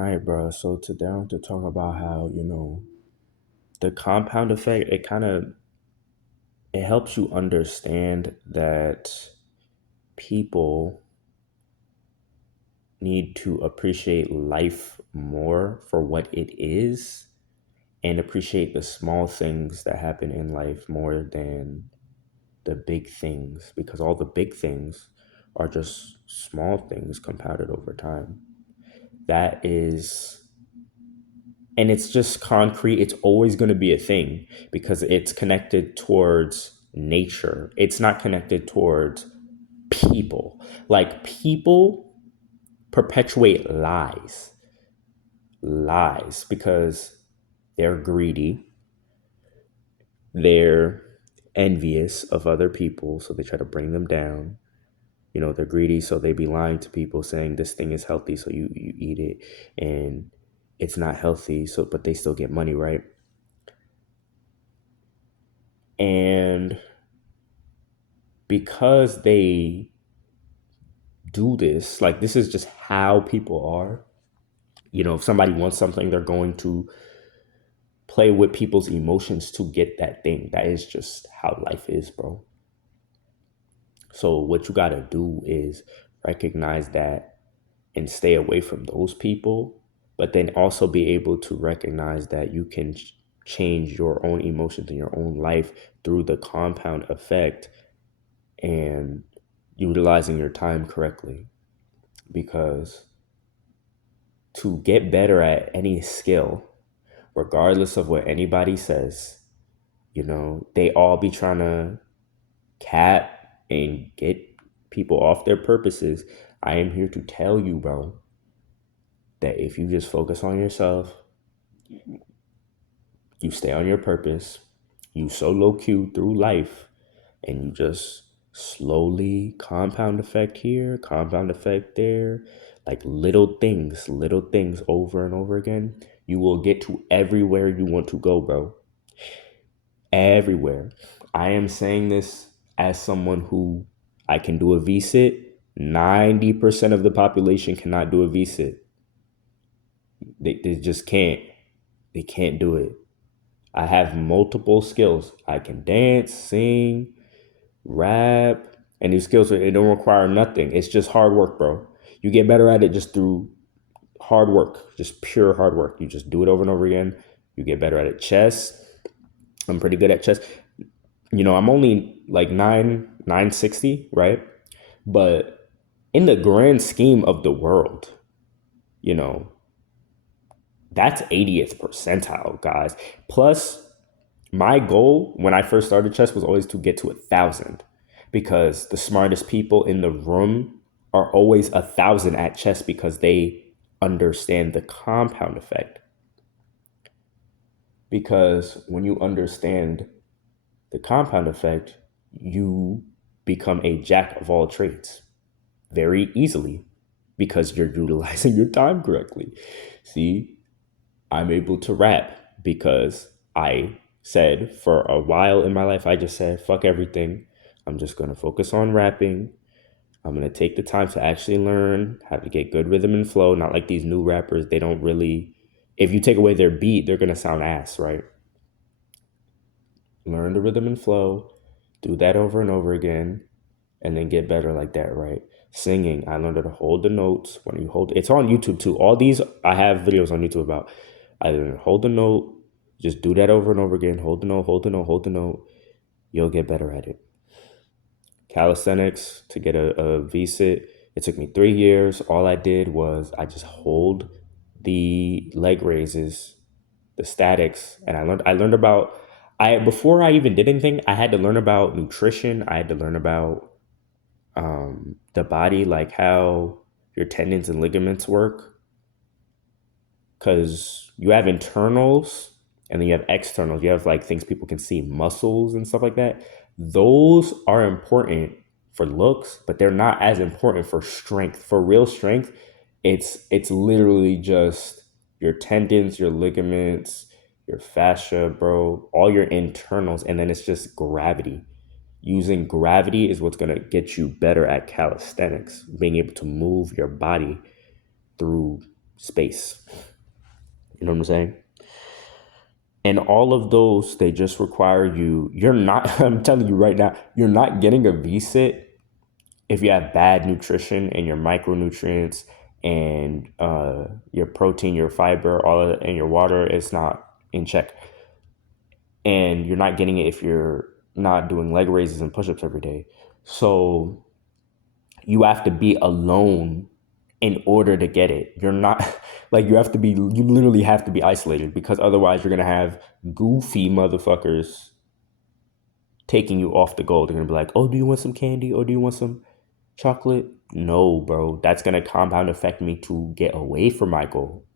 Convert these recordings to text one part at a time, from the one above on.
All right, bro. So today I want to talk about how, the compound effect, it helps you understand that people need to appreciate life more for what it is and appreciate the small things that happen in life more than the big things because all the big things are just small things compounded over time. That is and it's just concrete. It's always going to be a thing because it's connected towards nature. It's not connected towards people. Like people perpetuate lies because they're greedy, they're envious of other people, so they try to bring them down. They're greedy, so they be lying to people saying this thing is healthy, so you eat it, and it's not healthy, so but they still get money, right? And because they do this, like this is just how people are. If somebody wants something, they're going to play with people's emotions to get that thing. That is just how life is, bro. So what you got to do is recognize that and stay away from those people, but then also be able to recognize that you can change your own emotions in your own life through the compound effect and utilizing your time correctly. Because to get better at any skill, regardless of what anybody says, they all be trying to cap and get people off their purposes. I am here to tell you, bro, that if you just focus on yourself, you stay on your purpose, you solo queue through life, and you just slowly compound effect here, compound effect there, like little things over and over again, you will get to everywhere you want to go, bro. Everywhere. I am saying this as someone who I can do a VSIT. 90% of the population cannot do a VSIT. They just can't. They can't do it. I have multiple skills. I can dance, sing, rap, and these skills, it don't require nothing. It's just hard work, bro. You get better at it just through hard work, just pure hard work. You just do it over and over again. You get better at it. Chess, I'm pretty good at chess. I'm only like 960, right? But in the grand scheme of the world, you know, that's 80th percentile, guys. Plus, my goal when I first started chess was always to get to 1,000 because the smartest people in the room are always 1,000 at chess because they understand the compound effect. Because when you understand the compound effect, you become a jack of all trades very easily because you're utilizing your time correctly. See, I'm able to rap because I said for a while in my life, I just said, fuck everything. I'm just going to focus on rapping. I'm going to take the time to actually learn how to get good rhythm and flow. Not like these new rappers. They don't really, if you take away their beat, they're going to sound ass, right? Learn the rhythm and flow, do that over and over again, and then get better like that, right? Singing, I learned how to hold the notes. When you hold, it's on YouTube too. All these, I have videos on YouTube about. I learned hold the note, just do that over and over again. Hold the note, hold the note, hold the note. You'll get better at it. Calisthenics to get a VSIT. It took me 3 years. All I did was I just hold the leg raises, the statics, and I learned about I before I even did anything, I had to learn about nutrition. I had to learn about the body, like how your tendons and ligaments work, because you have internals and then you have externals. You have like things people can see, muscles and stuff like that. Those are important for looks, but they're not as important for strength. For real strength, it's literally just your tendons, your ligaments, your fascia, bro, all your internals, and then it's just gravity. Using gravity is what's going to get you better at calisthenics, being able to move your body through space. You know what I'm saying? And all of those, they just require you're not, I'm telling you right now, you're not getting a V-sit if you have bad nutrition and your micronutrients and your protein, your fiber, all of it, and your water is not in check. And you're not getting it if you're not doing leg raises and push-ups every day. So you have to be alone in order to get it. You're not like you literally have to be isolated, because otherwise you're gonna have goofy motherfuckers taking you off the goal. They're gonna be like, oh, do you want some candy? Or do you want some chocolate? No, bro. That's gonna compound affect me to get away from my goal.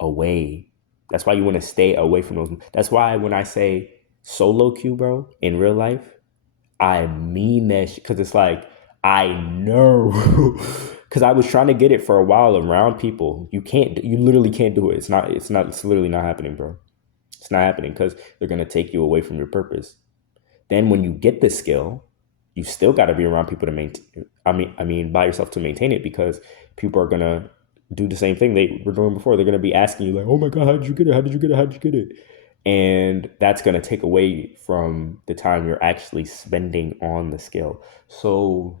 Away. That's why you want to stay away from those. That's why when I say solo queue, bro, in real life, I mean that shit, because it's like, I know. Because I was trying to get it for a while around people. You literally can't do it. It's literally not happening, bro. It's not happening because they're going to take you away from your purpose. Then when you get the skill, you still got to be around people to maintain. I mean, by yourself to maintain it, because people are going to do the same thing they were doing before. They're going to be asking you like, oh my God, how did you get it? How did you get it? How did you get it? And that's going to take away from the time you're actually spending on the skill. So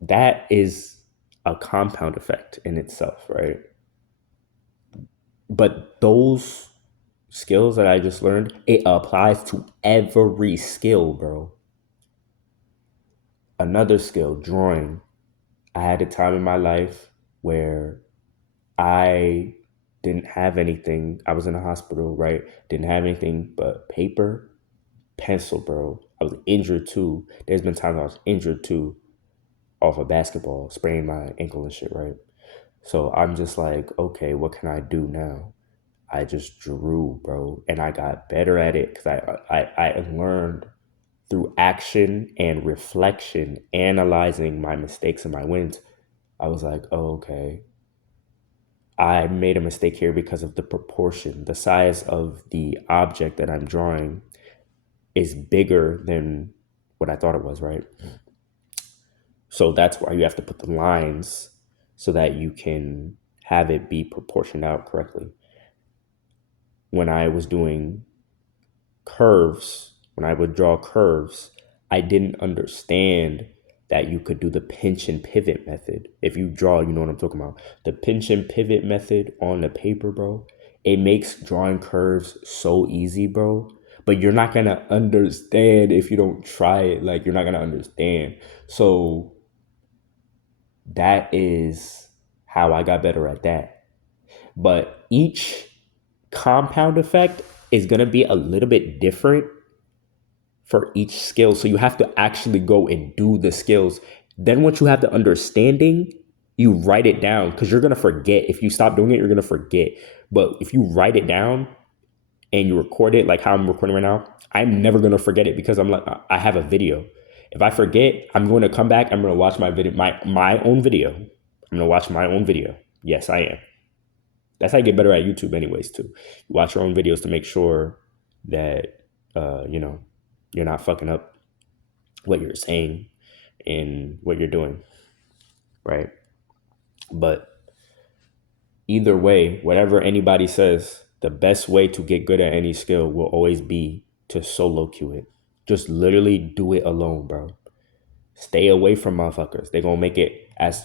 that is a compound effect in itself, right? But those skills that I just learned, it applies to every skill, bro. Another skill, drawing. I had a time in my life where I didn't have anything. I was in a hospital, right? Didn't have anything but paper, pencil, bro. I was injured too. There's been times I was injured too off a basketball, spraining my ankle and shit, right? So I'm just like, okay, what can I do now? I just drew, bro, and I got better at it because I learned through action and reflection, analyzing my mistakes and my wins. I was like, oh, okay, I made a mistake here because of the proportion. The size of the object that I'm drawing is bigger than what I thought it was, right? So that's why you have to put the lines so that you can have it be proportioned out correctly. When I was doing curves, when I would draw curves, I didn't understand that you could do the pinch and pivot method. If you draw, you know what I'm talking about. The pinch and pivot method on the paper, bro, it makes drawing curves so easy, bro. But you're not going to understand if you don't try it. Like, you're not going to understand. So that is how I got better at that. But each compound effect is going to be a little bit different for each skill. So you have to actually go and do the skills. Then once you have the understanding, you write it down, because you're going to forget. If you stop doing it, you're going to forget. But if you write it down and you record it, like how I'm recording right now, I'm never going to forget it, because I'm like, I have a video. If I forget, I'm going to come back. I'm going to watch my video, my own video. I'm going to watch my own video. Yes, I am. That's how you get better at YouTube anyways, too. You watch your own videos to make sure that, you're not fucking up what you're saying and what you're doing, right? But either way, whatever anybody says, the best way to get good at any skill will always be to solo queue it. Just literally do it alone, bro. Stay away from motherfuckers. They're going to make it as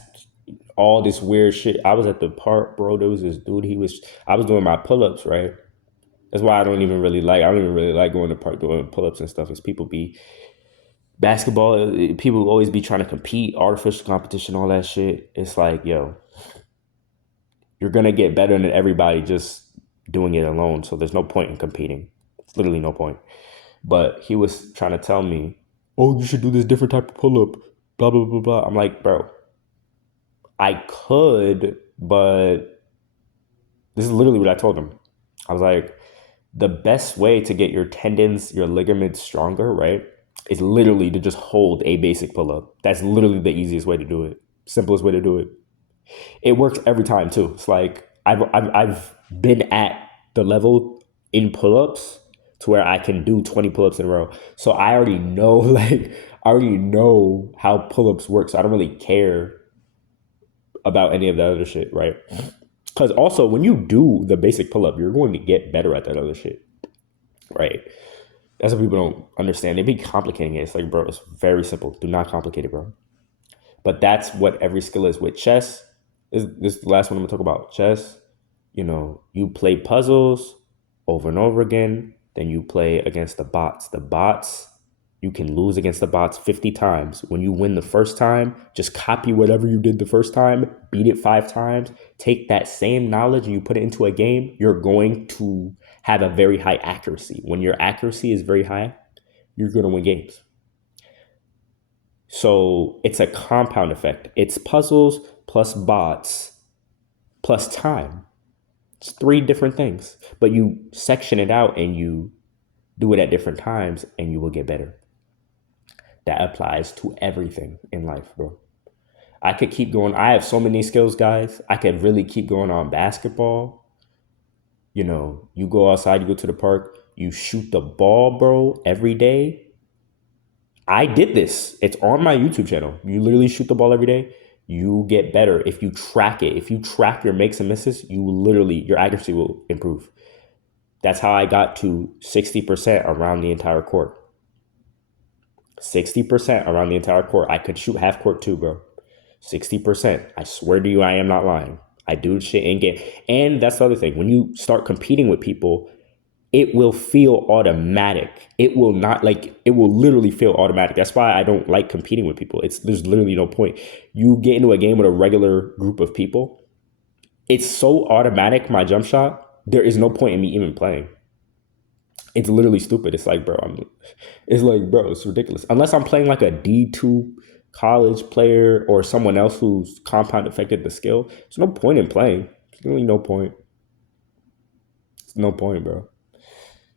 all this weird shit. I was at the park, bro. There was this dude. I was doing my pull-ups, right? That's why I don't even really like going to the park doing pull-ups and stuff, because basketball, people always be trying to compete, artificial competition, all that shit. It's like, yo, you're going to get better than everybody just doing it alone. So there's no point in competing. It's literally no point. But he was trying to tell me, oh, you should do this different type of pull-up, blah, blah, blah, blah. I'm like, bro, I could, but this is literally what I told him. I was like, the best way to get your tendons, your ligaments stronger, right, is literally to just hold a basic pull-up. That's literally the easiest way to do it. Simplest way to do it. It works every time too. It's like I've been at the level in pull-ups to where I can do 20 pull-ups in a row. So I already know, I already know how pull-ups work. So I don't really care about any of that other shit, right? Because also, when you do the basic pull up, you're going to get better at that other shit, right? That's what people don't understand. They be complicating it. It's like, bro, it's very simple. Do not complicate it, bro. But that's what every skill is. With chess, this is the last one I'm gonna talk about. Chess, you play puzzles over and over again. Then you play against the bots. The bots, you can lose against the bots 50 times. When you win the first time, just copy whatever you did the first time, beat it 5 times, take that same knowledge and you put it into a game, you're going to have a very high accuracy. When your accuracy is very high, you're going to win games. So it's a compound effect. It's puzzles plus bots plus time. It's 3 different things, but you section it out and you do it at different times and you will get better. That applies to everything in life, bro. I could keep going. I have so many skills, guys. I could really keep going on basketball. You go outside, you go to the park, you shoot the ball, bro, every day. I did this. It's on my YouTube channel. You literally shoot the ball every day. You get better if you track it. If you track your makes and misses, your accuracy will improve. That's how I got to 60% around the entire court. 60% around the entire court. I could shoot half court too, bro. 60%. I swear to you, I am not lying. I do shit in game. And that's the other thing. When you start competing with people, it will feel automatic. It will literally feel automatic. That's why I don't like competing with people. There's literally no point. You get into a game with a regular group of people, it's so automatic, my jump shot, there is no point in me even playing. It's literally stupid. It's like, bro, it's ridiculous. Unless I'm playing like a D2 college player or someone else who's compound affected the skill, there's no point in playing. There's really no point. There's no point, bro.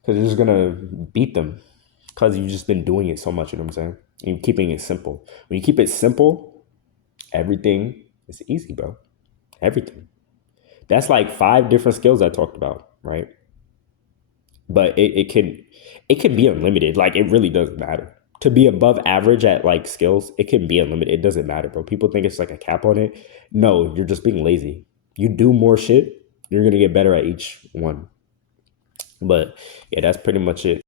Because you're just going to beat them because you've just been doing it so much, you know what I'm saying? And you're keeping it simple. When you keep it simple, everything is easy, bro. Everything. That's like 5 different skills I talked about, right? But it can be unlimited. Like, it really doesn't matter. To be above average at like skills, it can be unlimited. It doesn't matter, bro. People think it's like a cap on it. No, you're just being lazy. You do more shit, you're going to get better at each one. But yeah, that's pretty much it.